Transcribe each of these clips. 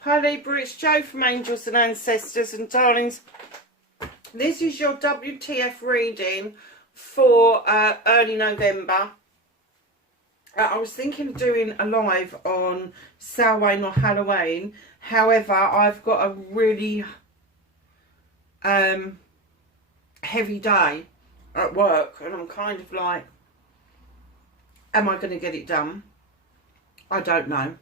Hi Libra, it's Jo from Angels and Ancestors, and darlings, this is your WTF reading for early November. I was thinking of doing a live on Samhain or Halloween. However, I've got a really heavy day at work, and I'm kind of like, am I going to get it done? I don't know.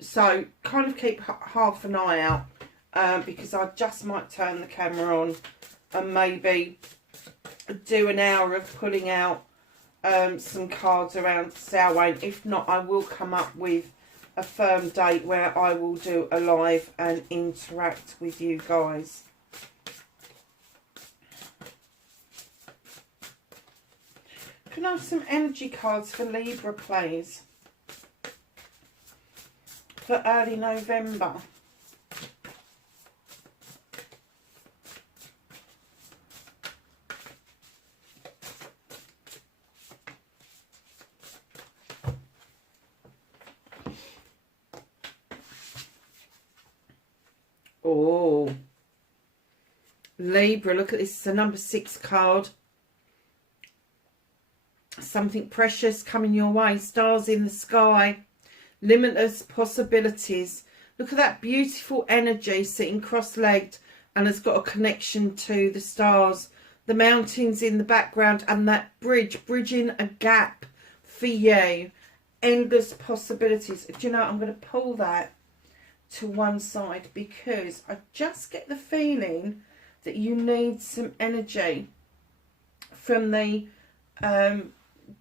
So kind of keep half an eye out, because I just might turn the camera on and maybe do an hour of pulling out some cards around Samhain. If not, I will come up with a firm date where I will do a live and interact with you guys. Can I have some energy cards for Libra, please? For early November. Oh, Libra, look at this. It's a number 6 card. Something precious coming your way. Stars in the sky. Limitless possibilities. Look at that beautiful energy sitting cross-legged and has got a connection to the stars. The mountains in the background and that bridge, bridging a gap for you. Endless possibilities. Do you know, I'm going to pull that to one side because I just get the feeling that you need some energy from the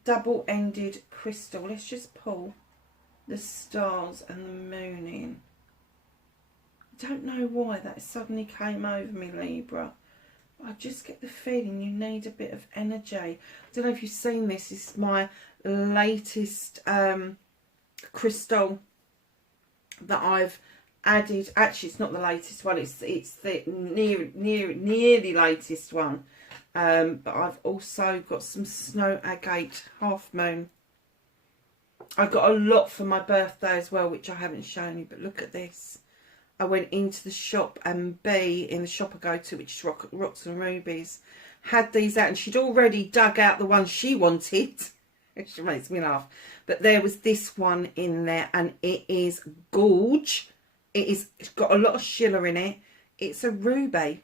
double-ended crystal. Let's just pull the stars and the moon in. I don't know why that suddenly came over me, Libra. I just get the feeling you need a bit of energy. I don't know if you've seen this. This is my latest crystal that I've added. Actually, it's not the latest one. It's the nearly latest one. But I've also got some snow agate half moon. I got a lot for my birthday as well, which I haven't shown you, but look at this. I went into the shop and B, in the shop I go to, which is Rocks and Rubies, had these out, and she'd already dug out the one she wanted. She makes me laugh. But there was this one in there, and it is gorge. It's got a lot of schiller in it. It's a ruby.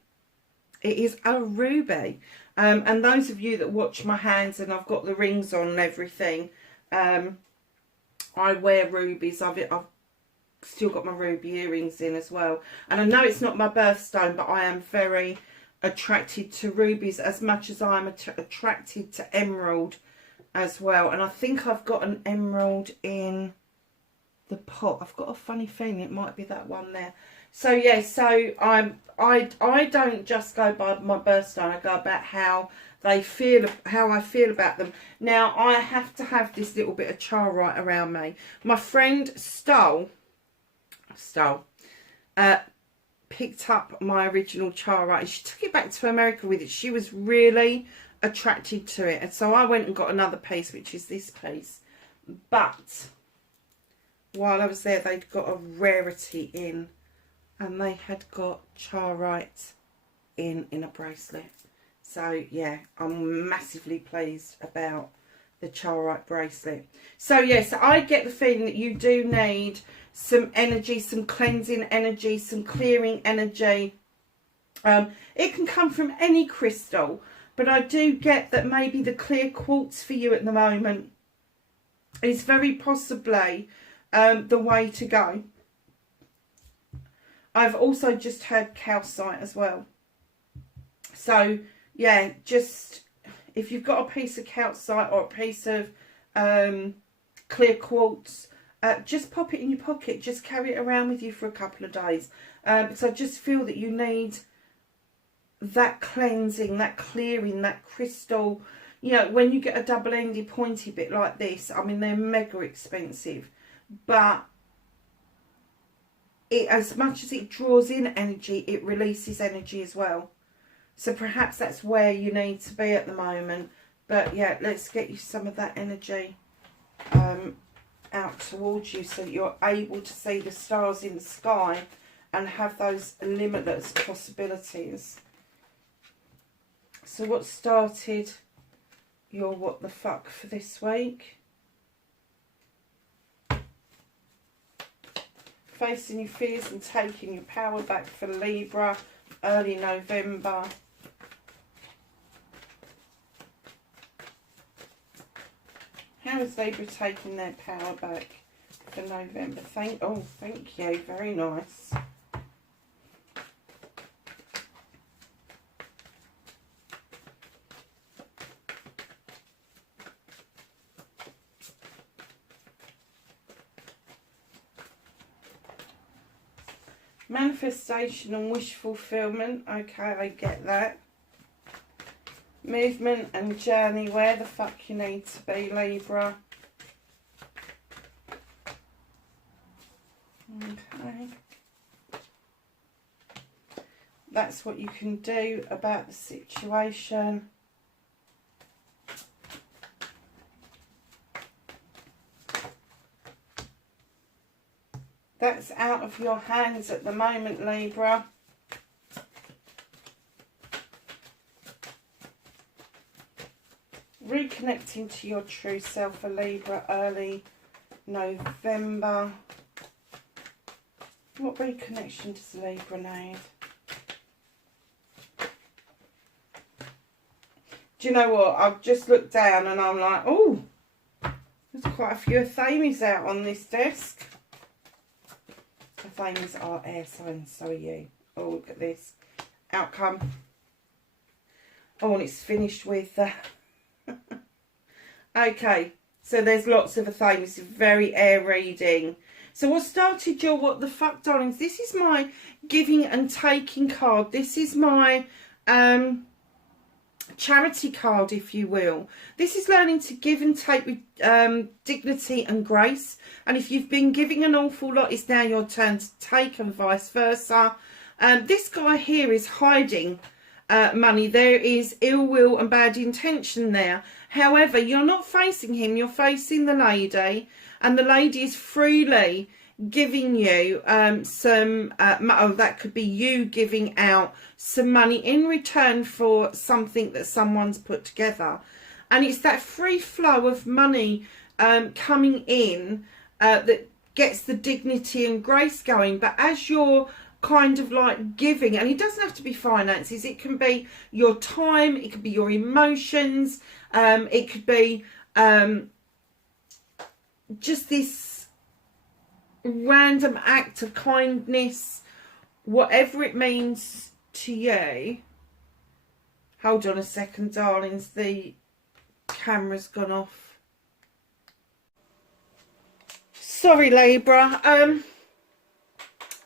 It is a ruby. And those of you that watch my hands, and I've got the rings on and everything, I wear rubies. I've still got my ruby earrings in as well. And I know it's not my birthstone, but I am very attracted to rubies as much as I'm attracted to emerald as well. And I think I've got an emerald in the pot. I've got a funny feeling it might be that one there. So yeah, so I don't just go by my birthstone. I go about how they feel, how I feel about them. Now I have to have this little bit of charite around me. My friend picked up my original charite and she took it back to America with it. She was really attracted to it, and so I went and got another piece, which is this piece. But while I was there, they'd got a rarity in, and they had got charite in a bracelet. So yeah, I'm massively pleased about the charite bracelet. So yes, I get the feeling that you do need some energy, some cleansing energy, some clearing energy. It can come from any crystal, but I do get that maybe the clear quartz for you at the moment is very possibly the way to go. I've also just had calcite as well. So yeah, just if you've got a piece of calcite or a piece of clear quartz, just pop it in your pocket. Just carry it around with you for a couple of days. So I just feel that you need that cleansing, that clearing, that crystal. You know, when you get a double-ended pointy bit like this, I mean, they're mega expensive, but it, as much as it draws in energy, it releases energy as well. So perhaps that's where you need to be at the moment. But yeah, let's get you some of that energy out towards you so that you're able to see the stars in the sky and have those limitless possibilities. So what started your what the fuck for this week? Facing your fears and taking your power back for Libra, early November. How is Libra taking their power back for November? Thank you. Very nice. Manifestation and wish fulfillment. Okay, I get that. Movement and journey. Where the fuck you need to be, Libra. Okay. That's what you can do about the situation. That's out of your hands at the moment, Libra. Reconnecting to your true self for Libra, early November. What reconnection does Libra need? Do you know what? I've just looked down and I'm like, oh, there's quite a few Athames out on this desk. Athames are air signs, so are you. Oh, look at this. Outcome. Oh, and it's finished with... Okay, so there's lots of Athames. Very air reading. So what started your what the fuck, darlings? This is my giving and taking card. This is my charity card, if you will. This is learning to give and take with dignity and grace. And if you've been giving an awful lot, it's now your turn to take, and vice versa. This guy here is hiding money. There is ill will and bad intention there. However, you're not facing him, you're facing the lady, and the lady is freely giving you that could be you giving out some money in return for something that someone's put together. And it's that free flow of money coming in that gets the dignity and grace going. But as you're kind of like giving, and it doesn't have to be finances, it can be your time, it could be your emotions, it could be just this random act of kindness, whatever it means to you. Hold on a second, darlings, the camera's gone off. Sorry, Libra,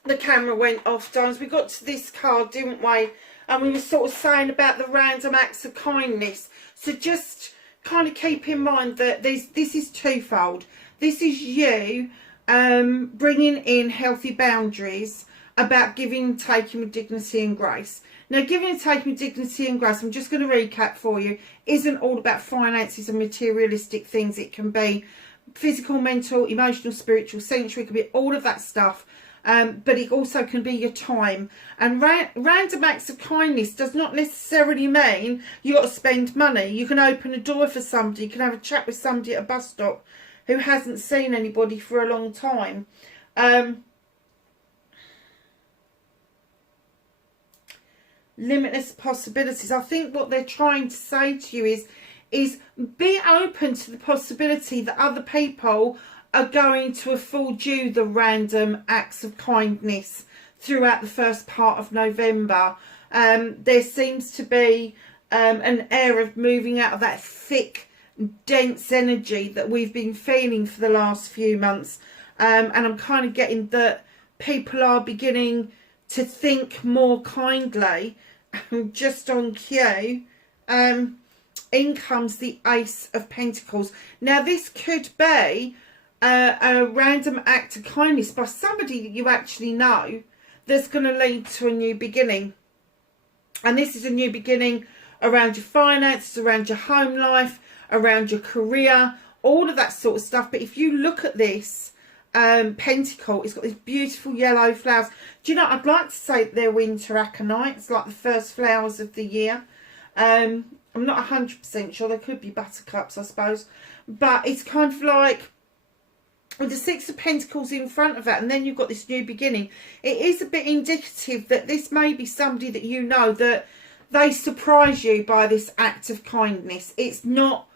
the camera went off, darlings. We got to this card, didn't we? And we were sort of saying about the random acts of kindness. So just kind of keep in mind that this is twofold. This is you bringing in healthy boundaries about giving and taking with dignity and grace. Now, giving and taking with dignity and grace, I'm just going to recap for you, isn't all about finances and materialistic things. It can be physical, mental, emotional, spiritual, sensual. It can be all of that stuff. But it also can be your time. And random acts of kindness does not necessarily mean you got to spend money. You can open a door for somebody. You can have a chat with somebody at a bus stop who hasn't seen anybody for a long time. Limitless possibilities. I think what they're trying to say to you is be open to the possibility that other people are going to afford you the random acts of kindness throughout the first part of November. There seems to be an air of moving out of that thick, dense energy that we've been feeling for the last few months. And I'm kind of getting that people are beginning to think more kindly. Just on cue, in comes the Ace of Pentacles. Now, this could be a random act of kindness by somebody that you actually know that's going to lead to a new beginning. And this is a new beginning around your finances, around your home life, around your career, all of that sort of stuff. But if you look at this pentacle, it's got these beautiful yellow flowers. Do you know, I'd like to say they're winter aconites, like the first flowers of the year. I'm not 100% sure. They could be buttercups, I suppose. But it's kind of like with the Six of Pentacles in front of that, and then you've got this new beginning. It is a bit indicative that this may be somebody that you know, that they surprise you by this act of kindness. It's not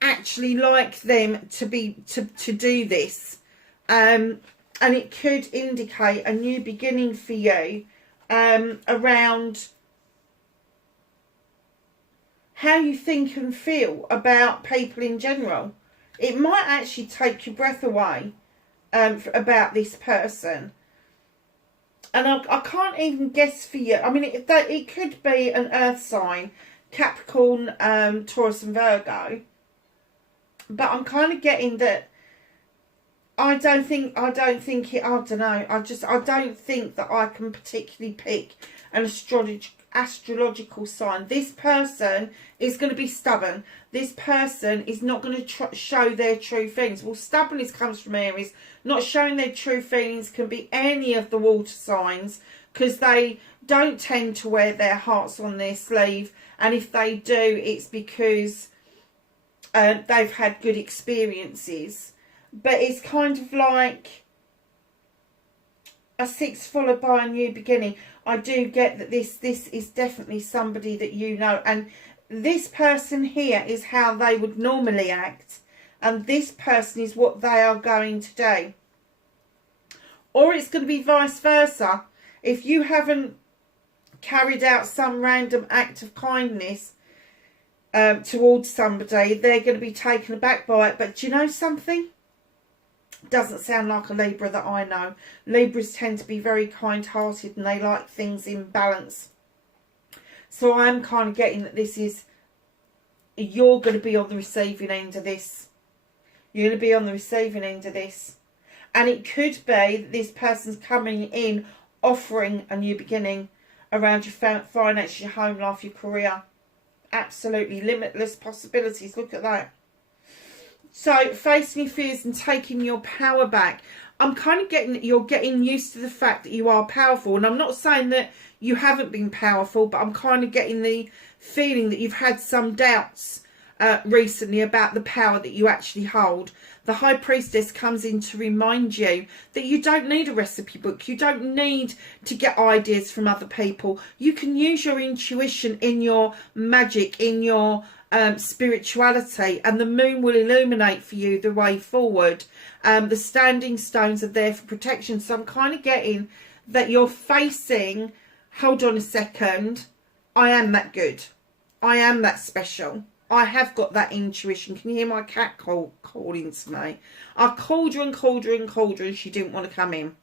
actually like them to do this. And it could indicate a new beginning for you around how you think and feel about people in general. It might actually take your breath away about this person. And I can't even guess for you. I mean, it could be an earth sign, Capricorn, Taurus and Virgo. But I'm kind of getting that I don't think that I can particularly pick an astrological sign. This person is going to be stubborn. This person is not going to show their true feelings. Well, stubbornness comes from Aries. Not showing their true feelings can be any of the water signs, because they don't tend to wear their hearts on their sleeve. And if they do, it's because they've had good experiences. But it's kind of like a 6 followed by a new beginning. I do get that this is definitely somebody that you know. And this person here is how they would normally act. And this person is what they are going to do. Or it's going to be vice versa. If you haven't carried out some random act of kindness towards somebody, they're going to be taken aback by it. But do you know something? Doesn't sound like a Libra that I know. Libras tend to be very kind-hearted and they like things in balance. So I'm kind of getting that this is, you're going to be on the receiving end of this. You're going to be on the receiving end of this. And it could be that this person's coming in offering a new beginning around your finances, your home life, your career. Absolutely limitless possibilities. Look at that. So, facing your fears and taking your power back. I'm kind of getting that you're getting used to the fact that you are powerful. And I'm not saying that you haven't been powerful, but I'm kind of getting the feeling that you've had some doubts recently about the power that you actually hold. The High Priestess comes in to remind you that you don't need a recipe book. You don't need to get ideas from other people. You can use your intuition in your magic, in your spirituality, and the moon will illuminate for you the way forward. The standing stones are there for protection. So I'm kind of getting that you're facing, hold on a second, I am that good. I am that special. I have got that intuition. Can you hear my cat calling to me? I called her and called her and called her and she didn't want to come in.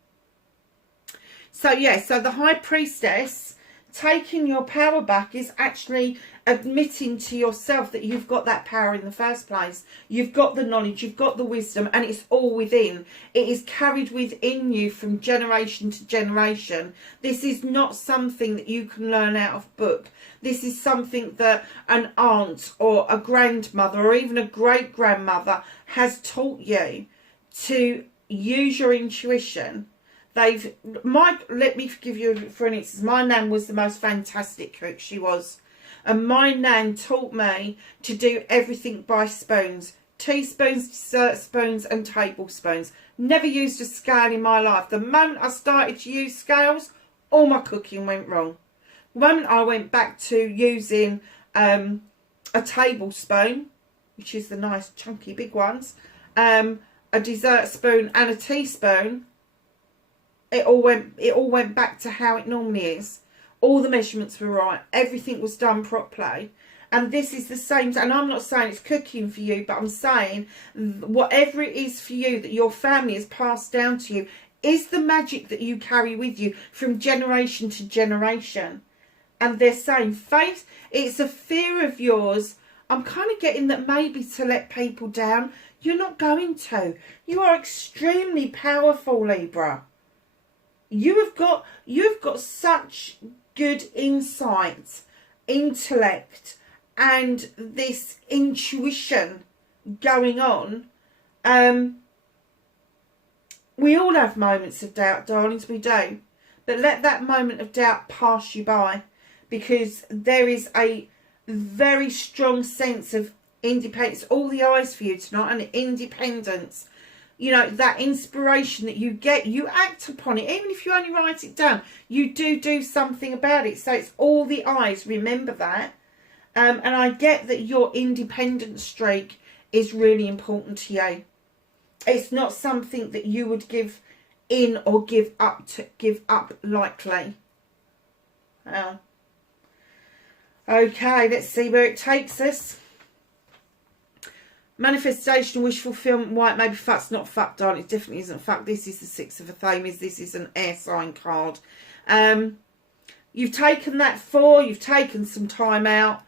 So yeah, so the High Priestess taking your power back is actually admitting to yourself that you've got that power in the first place. You've got the knowledge, you've got the wisdom, and it's all within. It is carried within you from generation to generation. This is not something that you can learn out of book. This is something that an aunt or a grandmother or even a great-grandmother has taught you to use your intuition. Let me give you for an instance. My nan was the most fantastic cook. She was. And my nan taught me to do everything by spoons. Teaspoons, dessert spoons and tablespoons. Never used a scale in my life. The moment I started to use scales, all my cooking went wrong. The moment I went back to using a tablespoon, which is the nice chunky big ones, a dessert spoon and a teaspoon, it all went back to how it normally is. All the measurements were right. Everything was done properly. And this is the same. And I'm not saying it's cooking for you, but I'm saying whatever it is for you that your family has passed down to you is the magic that you carry with you from generation to generation. And they're saying, faith, it's a fear of yours. I'm kind of getting that maybe to let people down. You're not going to. You are extremely powerful, Libra. You've got such good insight, intellect, and this intuition going on. We all have moments of doubt, darlings, we do. But let that moment of doubt pass you by, because there is a very strong sense of independence. All the eyes for you tonight, and independence. You know, that inspiration that you get, you act upon it. Even if you only write it down, you do something about it. So it's all the eyes. Remember that. And I get that your independent streak is really important to you. It's not something that you would give in or give up lightly. Okay, let's see where it takes us. Manifestation, wish fulfillment, why it may be fucked, not fucked, darling. It definitely isn't fucked. This is the Six of Athames. This is an air sign card. You've taken that 4, you've taken some time out,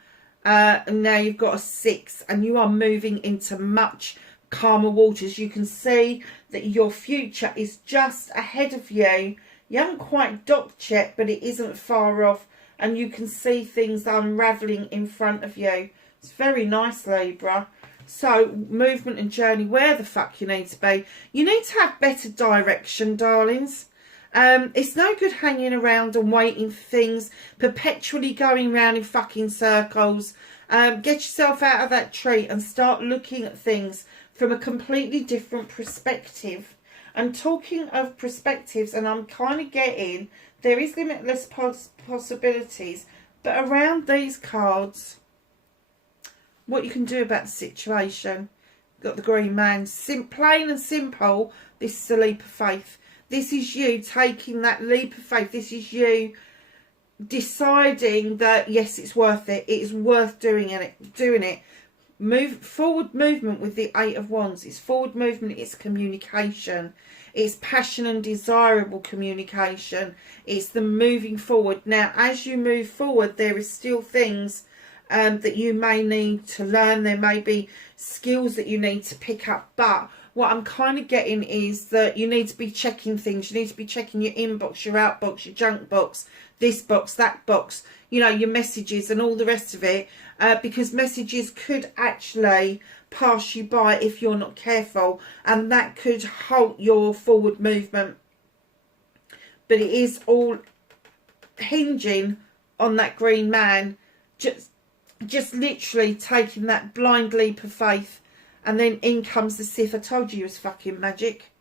and now you've got a 6, and you are moving into much calmer waters. You can see that your future is just ahead of you. You haven't quite docked yet, but it isn't far off, and you can see things unravelling in front of you. It's very nice, Libra. So, movement and journey, where the fuck you need to be. You need to have better direction, darlings. It's no good hanging around and waiting for things, perpetually going round in fucking circles. Get yourself out of that tree and start looking at things from a completely different perspective. I'm talking of perspectives, and I'm kind of getting, there is limitless possibilities, but around these cards, what you can do about the situation. Got the Green Man. Plain and simple, this is a leap of faith. This is you taking that leap of faith. This is you deciding that, yes, it's worth it. It is worth doing it. Forward movement with the 8 of Wands. It's forward movement, it's communication. It's passion and desirable communication. It's the moving forward. Now, as you move forward, there is still things that you may need to learn. There may be skills that you need to pick up. But what I'm kind of getting is that you need to be checking things. You need to be checking your inbox, your outbox, your junk box, this box, that box, you know, your messages and all the rest of it. Because messages could actually pass you by if you're not careful. And that could halt your forward movement. But it is all hinging on that Green Man. Just literally taking that blind leap of faith. And then in comes the Sith. I told you it was fucking magic.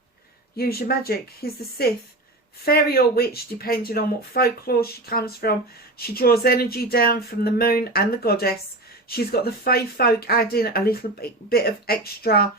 Use your magic. Here's the Sith. Fairy or witch, depending on what folklore she comes from. She draws energy down from the moon and the goddess. She's got the Fae folk adding a little bit of extra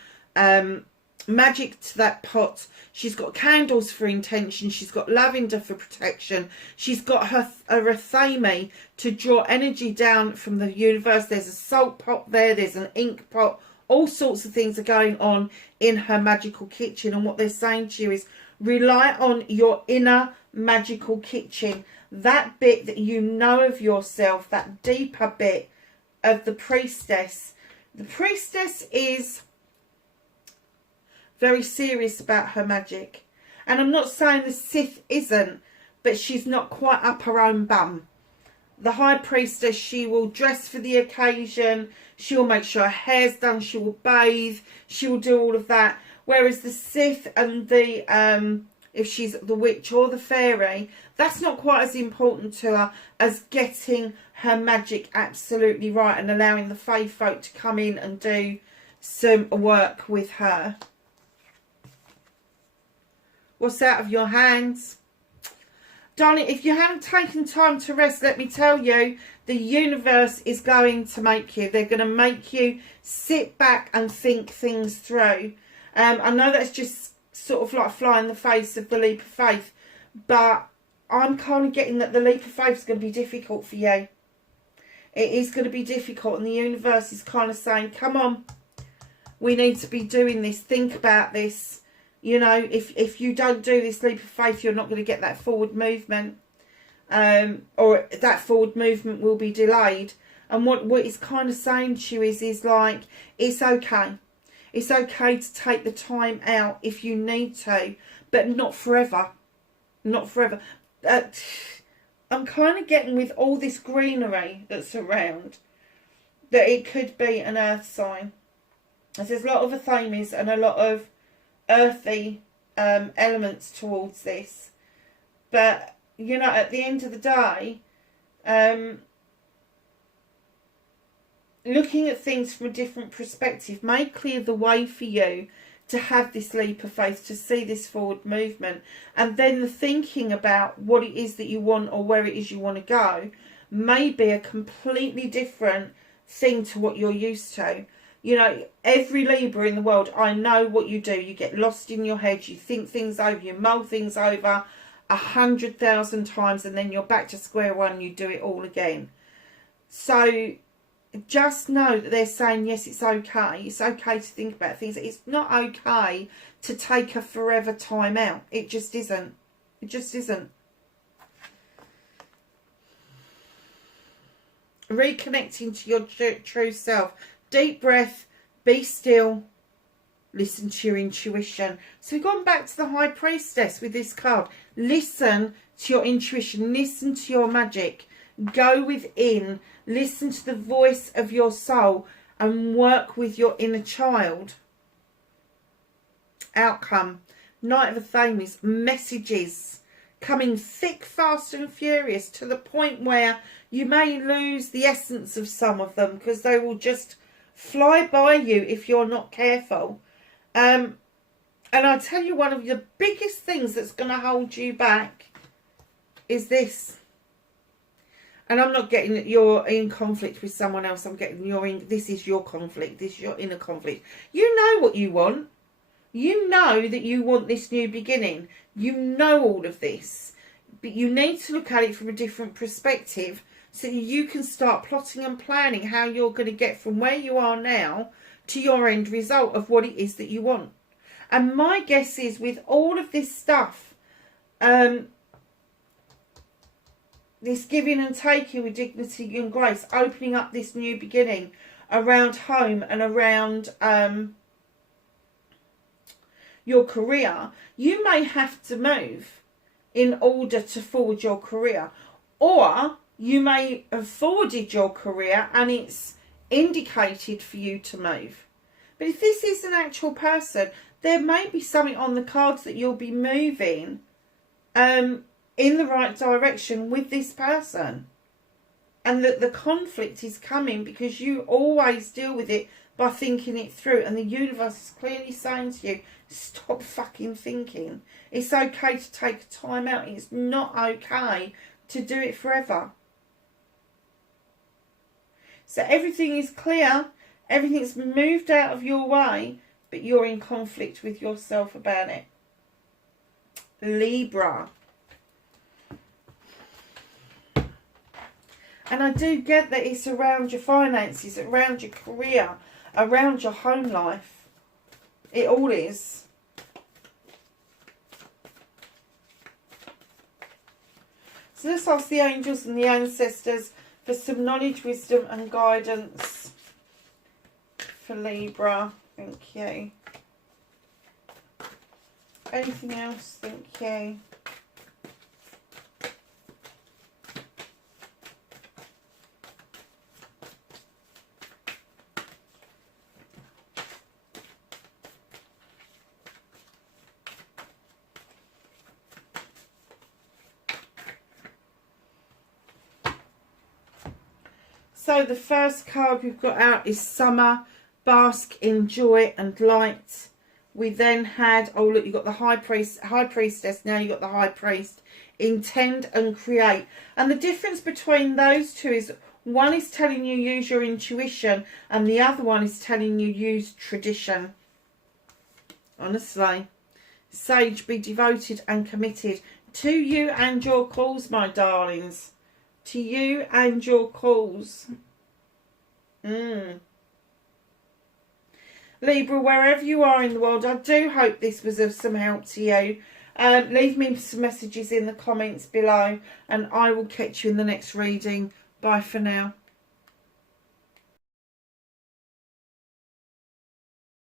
magic to that pot. She's got candles for intention. She's got lavender for protection. She's got her Rathame to draw energy down from the universe. There's a salt pot there. There's an ink pot. All sorts of things are going on in her magical kitchen. And what they're saying to you is, rely on your inner magical kitchen. That bit that you know of yourself, that deeper bit of the priestess. The priestess is very serious about her magic. And I'm not saying the Sith isn't, but she's not quite up her own bum. The High Priestess, she will dress for the occasion. She will make sure her hair's done. She will bathe. She will do all of that. Whereas the Sith and the, if she's the witch or the fairy, that's not quite as important to her as getting her magic absolutely right and allowing the Fae folk to come in and do some work with her. What's out of your hands? Darling, if you haven't taken time to rest, let me tell you, the universe is going to make you. They're going to make you sit back and think things through. I know that's just sort of like fly in the face of the leap of faith, but I'm kind of getting that the leap of faith is going to be difficult for you. It is going to be difficult, and the universe is kind of saying, come on, we need to be doing this. Think about this. You know, if you don't do this leap of faith, you're not going to get that forward movement. Or that forward movement will be delayed. And what it's kind of saying to you is like, it's okay. It's okay to take the time out if you need to, but not forever. Not forever. I'm kind of getting with all this greenery that's around that it could be an earth sign. There's a lot of Athames and a lot of earthy elements towards this. But, you know, at the end of the day, looking at things from a different perspective may clear the way for you to have this leap of faith, to see this forward movement. And then the thinking about what it is that you want or where it is you want to go may be a completely different thing to what you're used to. You know, every Libra in the world, I know what you do. You get lost in your head, you think things over, you mull things over 100,000 times, and then you're back to square one and you do it all again. So just know that they're saying, yes, it's okay. It's okay to think about things. It's not okay to take a forever time out. It just isn't. It just isn't. Reconnecting to your true self. Deep breath. Be still. Listen to your intuition. So we've gone back to the High Priestess with this card. Listen to your intuition. Listen to your magic. Go within. Listen to the voice of your soul and work with your inner child. Outcome. Knight of Athames. Messages coming thick, fast and furious, to the point where you may lose the essence of some of them because they will just fly by you if you're not careful. And I tell you, one of the biggest things that's going to hold you back is this. And I'm not getting that you're in conflict with someone else. I'm getting this is your conflict. This is your inner conflict. You know what you want. You know that you want this new beginning. You know all of this. But you need to look at it from a different perspective so you can start plotting and planning how you're going to get from where you are now to your end result of what it is that you want. And my guess is, with all of this stuff, this giving and taking with dignity and grace, opening up this new beginning around home and around your career, you may have to move in order to forward your career. Or you may have forwarded your career and it's indicated for you to move. But if this is an actual person, there may be something on the cards that you'll be moving in the right direction with this person. And that the conflict is coming because you always deal with it by thinking it through. And the universe is clearly saying to you, stop fucking thinking. It's okay to take time out. It's not okay to do it forever. So everything is clear. Everything's moved out of your way. But you're in conflict with yourself about it. Libra. And I do get that it's around your finances, around your career, around your home life. It all is. So let's ask the angels and the ancestors for some knowledge, wisdom and guidance for Libra. Thank you. Anything else? Thank you. So the first card we've got out is Summer, Bask in Joy and Light. We then had, oh look, you've got the High Priestess, now you've got the High Priest. Intend and Create. And the difference between those two is one is telling you use your intuition and the other one is telling you use tradition. Honestly. Sage, be devoted and committed to you and your cause, my darlings. To you and your cause. Libra, wherever you are in the world, I do hope this was of some help to you. Leave me some messages in the comments below and I will catch you in the next reading. Bye for now.